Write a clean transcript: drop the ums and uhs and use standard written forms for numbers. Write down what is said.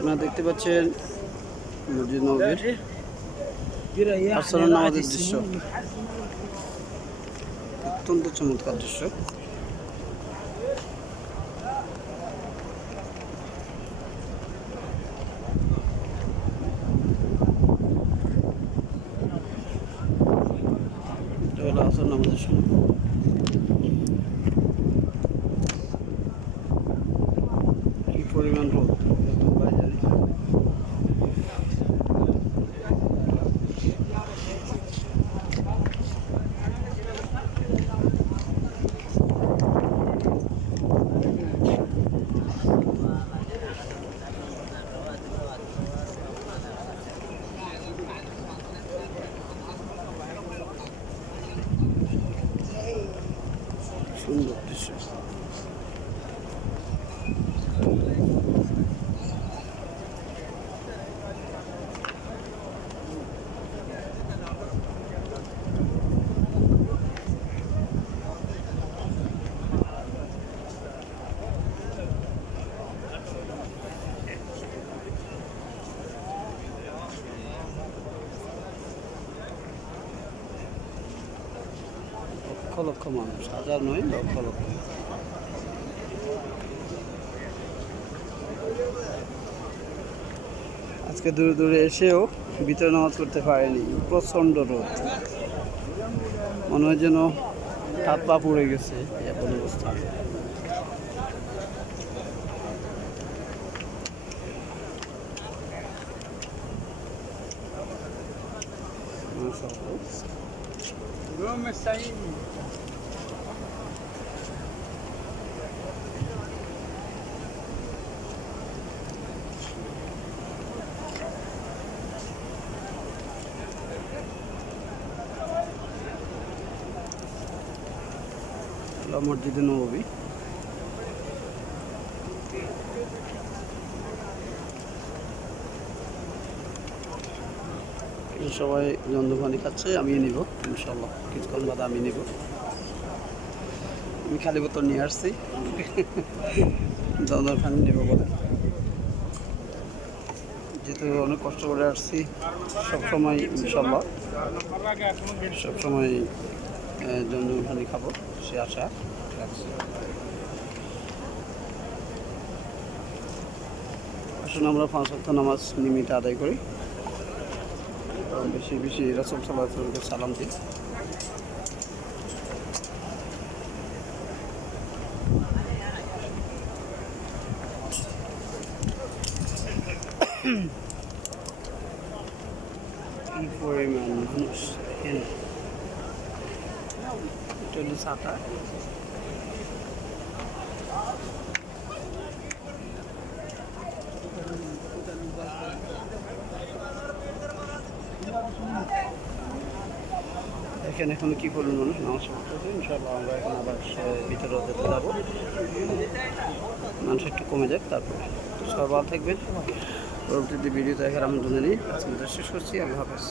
আপনারা দেখতে পাচ্ছেন মসজিদ নববীর আসরের নামাজের দৃশ্য। অত্যন্ত চমৎকার দৃশ্য। এটা হলো আসর নামাজের সময়। কি পরিমাণ রোদ বাইরে। সুন্দর দৃশ্য। লক্ষ লক্ষ মানুষ, হাজার নয় লক্ষ লক্ষ। আজকে দূরে দূরে এসেও ভিতরে নামাজ করতে পারেনি, প্রচণ্ড রোদ। মনে হয় যেন হাত পা পুড়ে গেছে এমন অবস্থা। মসজিদে নববী। সবাই জন্ম পানি খাচ্ছে, আমি নিব ইনশাল্লাহ, কিছুক্ষণ বাদে আমি নিব। আমি খালি বোতল নিয়ে আসছি, জন্ম পানি নেব বলে। যেহেতু অনেক কষ্ট করে আসছি, সবসময় ইনশাল্লাহ সবসময় জন্ম পানি খাবো সে আশা রাখছি। আসুন আমরা 5 ওয়াক্ত নামাজ নিয়মিত আদায় করি, বেশি বেশি রাসূল সাল্লাল্লাহু আলাইহি ওয়াসাল্লামকে সালাম দিই। কি পরিমাণ মানুষ এখানে। এটা হলো ছাতা। এখানে এখন কি করুন মানুষ নামাজ পড়তেছে। ইনশাআল্লাহ আমরা এখন আবার ভিতরে যেতে যাবো, মানুষ একটু কমে যাক, তারপরে সবাই ভালো থাকবেন। পরবর্তীতে ভিডিওতে দেখার আমন্ত্রণ জানিয়ে আজকে শেষ করছি। আল্লাহ হাফেজ।